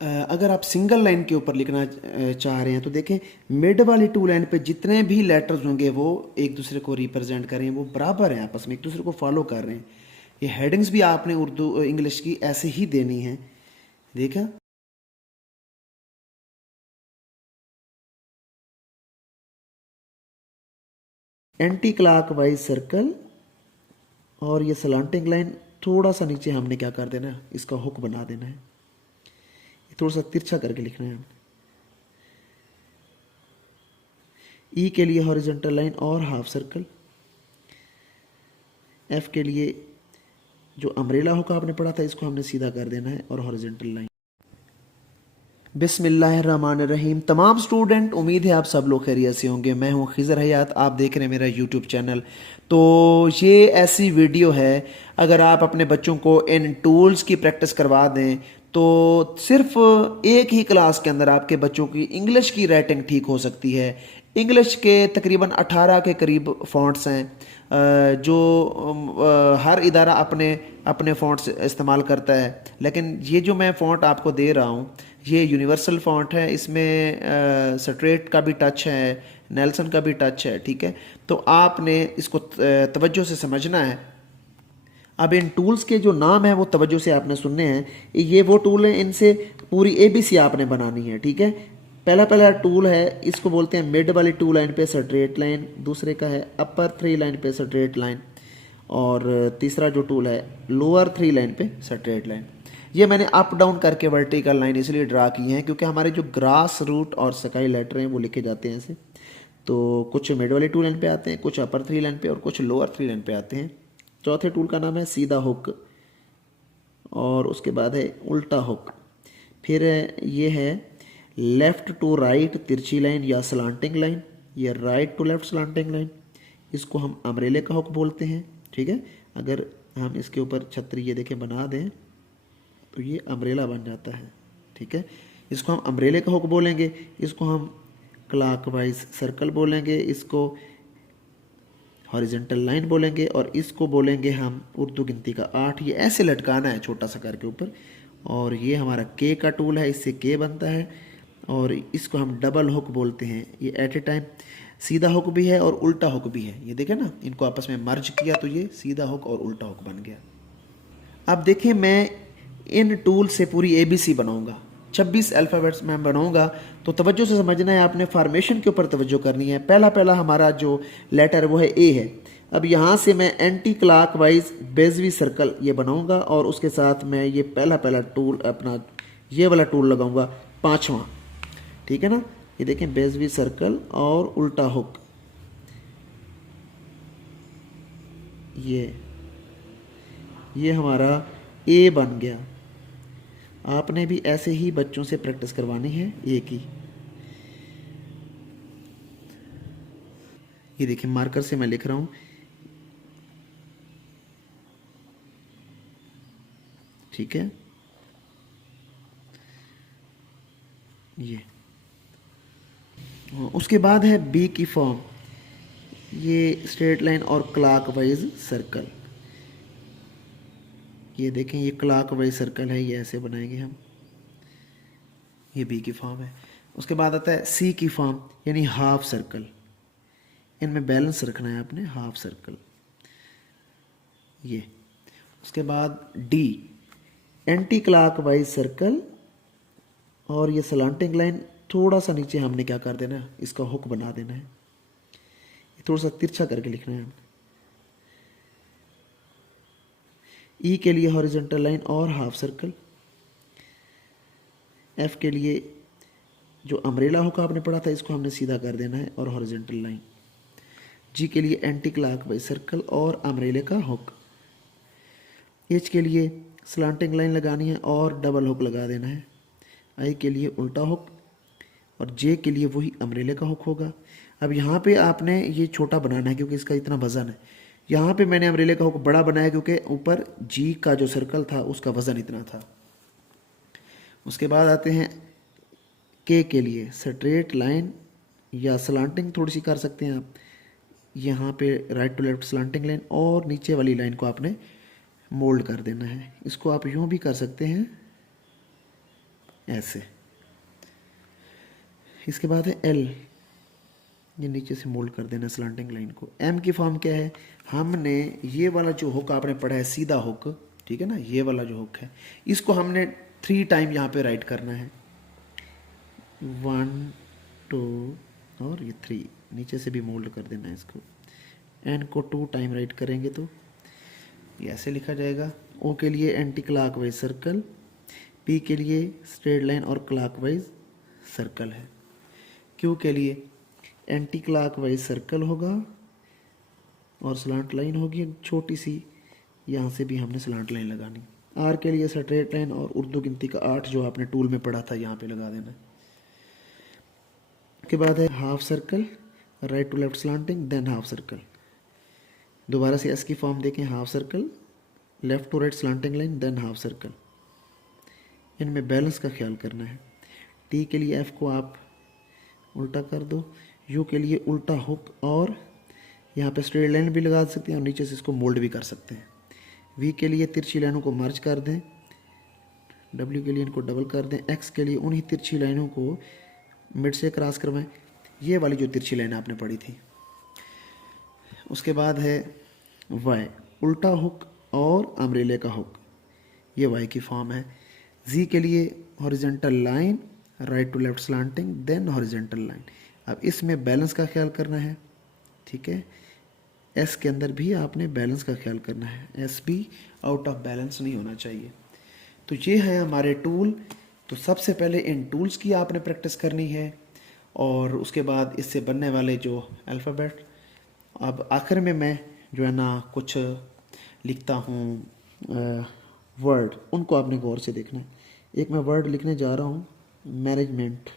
अगर आप single line के ऊपर लिखना चाह रहे हैं तो देखें, मिड वाली टू लाइन पे जितने भी लेटर्स होंगे वो एक दूसरे को रिप्रेजेंट कर रहे हैं, वो बराबर हैं, आपस में एक दूसरे को फॉलो कर रहे हैं। ये हेडिंग्स भी आपने उर्दू इंग्लिश की ऐसे ही देनी है। देखा? एंटी क्लॉक वाइज सर्कल और ये सलांटिंग लाइन थोड़ा सा नीचे हमने क्या कर देना है, इसका हुक बना देना है, थोड़ा सा तिरछा करके लिखना है। ई के लिए हॉरिजॉन्टल लाइन और हाफ सर्कल। एफ के लिए जो अम्ब्रेला हुक आपने पढ़ा था इसको हमने सीधा कर देना है और हॉरिजॉन्टल लाइन। बिस्मिल्लाहिर्रहमानिर्रहीम। तमाम स्टूडेंट, उम्मीद है आप सब लोग खैरियत से होंगे। मैं हूं खिज़र हयात, आप देख रहे हैं मेरा यूट्यूब चैनल। तो ये ऐसी वीडियो है, अगर आप अपने बच्चों को इन टूल्स की प्रैक्टिस करवा दें तो सिर्फ एक ही क्लास के अंदर आपके बच्चों की इंग्लिश की राइटिंग ठीक हो सकती है। इंग्लिश के तकरीबन 18 के करीब फ़ॉन्ट्स हैं, जो हर इदारा अपने अपने फ़ॉन्ट्स इस्तेमाल करता है, लेकिन ये जो मैं फ़ॉन्ट आपको दे रहा हूँ ये यूनिवर्सल फ़ॉन्ट है। इसमें स्ट्रेट का भी टच है, नेल्सन का भी टच है, ठीक है। तो आपने इसको तवज्जो से समझना है। अब इन टूल्स के जो नाम है वो तवज्जो से आपने सुनने हैं। ये वो टूल हैं, इनसे पूरी ABC आपने बनानी है, ठीक है। पहला पहला टूल है, इसको बोलते हैं मिड वाली टू लाइन पे स्ट्रेट लाइन। दूसरे का है अपर थ्री लाइन पे स्ट्रेट लाइन। और तीसरा जो टूल है लोअर थ्री लाइन पे स्ट्रेट लाइन। ये मैंने अप डाउन करके वर्टिकल लाइन इसलिए ड्रा की हैं क्योंकि हमारे जो ग्रास रूट और स्काई लेटर हैं वो लिखे जाते हैं ऐसे। तो कुछ मिड वाली टू लाइन पे आते हैं, कुछ अपर थ्री लाइन पे और कुछ लोअर थ्री लाइन पे आते हैं। चौथे टूल का नाम है सीधा हुक और उसके बाद है उल्टा हुक। फिर ये है लेफ़्ट टू राइट तिरछी लाइन या स्लांटिंग लाइन, ये right to left slanting line. इसको हम अम्ब्रेले का हुक बोलते हैं, ठीक है। अगर हम इसके ऊपर छतरी ये देखें बना दें तो ये अम्ब्रेला बन जाता है, ठीक है। इसको हम अम्ब्रेले का हुक बोलेंगे, इसको हम क्लॉकवाइज सर्कल बोलेंगे, इसको हॉरिजॉन्टल लाइन बोलेंगे और इसको बोलेंगे हम उर्दू गिनती का 8। ये ऐसे लटकाना है छोटा सा करके ऊपर। और ये हमारा के का टूल है, इससे के बनता है और इसको हम डबल हुक बोलते हैं। ये एट ए टाइम सीधा हुक भी है और उल्टा हुक भी है। ये देखें ना, इनको आपस में मर्ज किया तो ये सीधा हुक और उल्टा हुक बन गया। अब देखिए, मैं इन टूल से पूरी ABC बनाऊंगा, 26 अल्फ़ाबेट्स में बनाऊंगा। तो तवज्जो से समझना है, आपने फार्मेशन के ऊपर तवज्जो करनी है। पहला पहला हमारा जो लेटर वो है A है। अब यहाँ से मैं एंटी क्लॉक वाइज बेजवी सर्कल ये बनाऊंगा और उसके साथ मैं ये पहला पहला टूल अपना ये वाला टूल लगाऊंगा, पाँचवा, ठीक है ना। ये देखें, बेजवी सर्कल और उल्टा हुक। ये हमारा A बन गया। आपने भी ऐसे ही बच्चों से प्रैक्टिस करवानी है A की। ये देखिए, मार्कर से मैं लिख रहा हूँ, ठीक है। ये उसके बाद है B की फॉर्म, ये स्ट्रेट लाइन और क्लॉकवाइज सर्कल। ये देखें, ये क्लॉकवाइज सर्कल है, ये ऐसे बनाएंगे हम। ये B की फॉर्म है। उसके बाद आता है C की फॉर्म, यानी हाफ सर्कल। इनमें बैलेंस रखना है आपने, हाफ सर्कल। ये उसके बाद D एंटी क्लॉकवाइज सर्कल और ये सलांटिंग लाइन थोड़ा सा नीचे हमने क्या कर देना है, इसका हुक बना देना है, ये थोड़ा सा तिरछा करके लिखना है। ई के लिए हॉरिजॉन्टल लाइन और हाफ सर्कल। एफ के लिए जो अम्ब्रेला हुक आपने पढ़ा था इसको हमने सीधा कर देना है और हॉरिजॉन्टल लाइन। जी के लिए एंटी क्लॉकवाइज सर्कल और अम्ब्रेले का हुक। एच के लिए स्लांटिंग लाइन लगानी है और डबल हुक लगा देना है। आई के लिए उल्टा हुक और जे के लिए वही अम्ब्रेले का हुक होगा। अब यहाँ पे आपने ये छोटा बनाना है क्योंकि इसका इतना वज़न है। यहाँ पे मैंने अम्ब्रेले का हुक बड़ा बनाया क्योंकि ऊपर जी का जो सर्कल था उसका वज़न इतना था। उसके बाद आते हैं के लिए स्ट्रेट लाइन या स्लांटिंग थोड़ी सी कर सकते हैं आप। यहाँ पे right to left slanting line और नीचे वाली लाइन को आपने मोल्ड कर देना है। इसको आप यूँ भी कर सकते हैं, ऐसे। इसके बाद है एल, ये नीचे से मोल्ड कर देना स्लांटिंग लाइन को। एम की फॉर्म क्या है, हमने ये वाला जो हुक आपने पढ़ा है सीधा हुक, ठीक है ना, ये वाला जो हुक है इसको हमने 3 टाइम यहाँ पे राइट करना है, 1 2 और ये 3, नीचे से भी मोल्ड कर देना है इसको। एन को 2 टाइम राइट करेंगे तो ये ऐसे लिखा जाएगा। ओ के लिए एंटी क्लॉकवाइज सर्कल, पी के लिए स्ट्रेट लाइन और क्लॉकवाइज सर्कल है। क्यू के लिए एंटी क्लॉकवाइज सर्कल होगा और स्लांट लाइन होगी छोटी सी, यहाँ से भी हमने स्लांट लाइन लगानी। आर के लिए स्ट्रेट लाइन और उर्दू गिनती का 8 जो आपने टूल में पढ़ा था यहाँ पे लगा देना। के बाद है half circle, right to left slanting then half circle. दोबारा से एस की फॉर्म देखें, half circle, left to right slanting line then half circle. इनमें बैलेंस का ख्याल करना है। टी के लिए एफ को आप उल्टा कर दो, यू के लिए उल्टा हुक और यहाँ पे स्ट्रेट लाइन भी लगा सकते हैं और नीचे से इसको मोल्ड भी कर सकते हैं। वी के लिए तिरछी लाइनों को मर्ज कर दें, डब्ल्यू के लिए इनको डबल कर दें, एक्स के लिए उन्हीं तिरछी लाइनों को मिड से क्रॉस करवाएं, ये वाली जो तिरछी लाइन आपने पढ़ी थी। उसके बाद है वाई, उल्टा हुक और अम्ब्रेले का हुक, ये वाई की फॉर्म है। जी के लिए horizontal line, right to left slanting then horizontal line. अब इसमें बैलेंस का ख्याल करना है, ठीक है। एस के अंदर भी आपने बैलेंस का ख्याल करना है, एस भी आउट ऑफ बैलेंस नहीं होना चाहिए। तो ये है हमारे टूल। तो सबसे पहले इन टूल्स की आपने प्रैक्टिस करनी है और उसके बाद इससे बनने वाले जो अल्फ़ाबेट। अब आखिर में मैं जो है ना कुछ लिखता हूँ वर्ड, उनको आपने गौर से देखना है। एक मैं वर्ड लिखने जा रहा हूँ, मैनेजमेंट,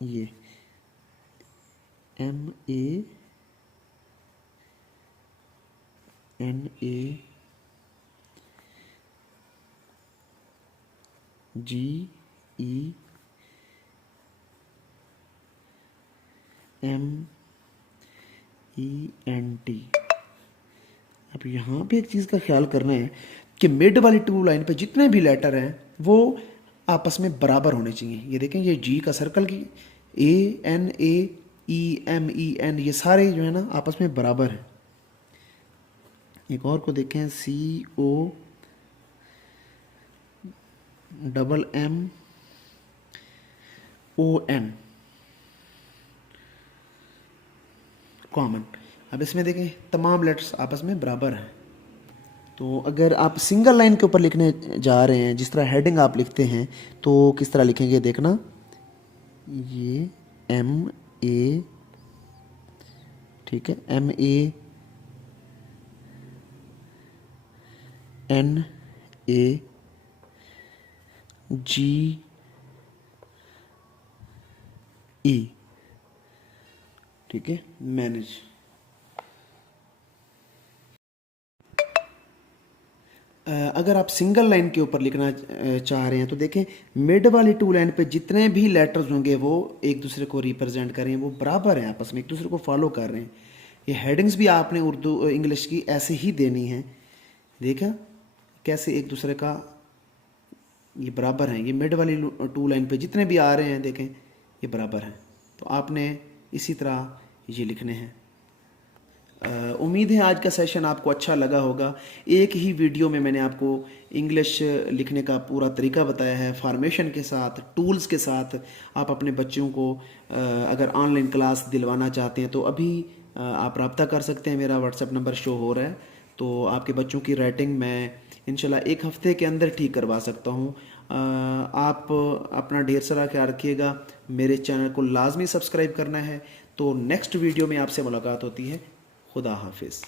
ये MANAGEMENT, अब यहाँ पे एक चीज़ का ख्याल करना है कि मिड वाली टू लाइन पे जितने भी लेटर हैं वो आपस में बराबर होने चाहिए। ये देखें, ये जी का सर्कल की ANAEMEN ये सारे जो है ना आपस में बराबर हैं। एक और को देखें, COMMON कॉमन। अब इसमें देखें तमाम लेटर्स आपस में बराबर हैं। तो अगर आप सिंगल लाइन के ऊपर लिखने जा रहे हैं, जिस तरह हेडिंग आप लिखते हैं, तो किस तरह लिखेंगे देखना, ये MA, ठीक है, MANAGE, ठीक है, मैनेज। अगर आप सिंगल लाइन के ऊपर लिखना चाह रहे हैं तो देखें मिड वाली टू लाइन पे जितने भी लेटर्स होंगे वो एक दूसरे को रिप्रेजेंट करें, वो बराबर हैं, आपस में एक दूसरे को फॉलो कर रहे हैं। ये हेडिंग्स भी आपने उर्दू इंग्लिश की ऐसे ही देनी है। देखा कैसे एक दूसरे का ये बराबर हैं, ये मिड वाली टू लाइन पे जितने भी आ रहे हैं देखें ये बराबर हैं। तो आपने इसी तरह ये लिखने हैं। उम्मीद है आज का सेशन आपको अच्छा लगा होगा। एक ही वीडियो में मैंने आपको इंग्लिश लिखने का पूरा तरीका बताया है, फॉर्मेशन के साथ, टूल्स के साथ। आप अपने बच्चों को अगर ऑनलाइन क्लास दिलवाना चाहते हैं तो अभी आप रब्ता कर सकते हैं, मेरा व्हाट्सएप नंबर शो हो रहा है। तो आपके बच्चों की राइटिंग मैं इंशाल्लाह 1 हफ्ते के अंदर ठीक करवा सकता हूँ। आप अपना ढेर सारा ख्याल रखिएगा। मेरे चैनल को लाजमी सब्सक्राइब करना है। तो नेक्स्ट वीडियो में आपसे मुलाकात होती है। खुदा हाफिज़।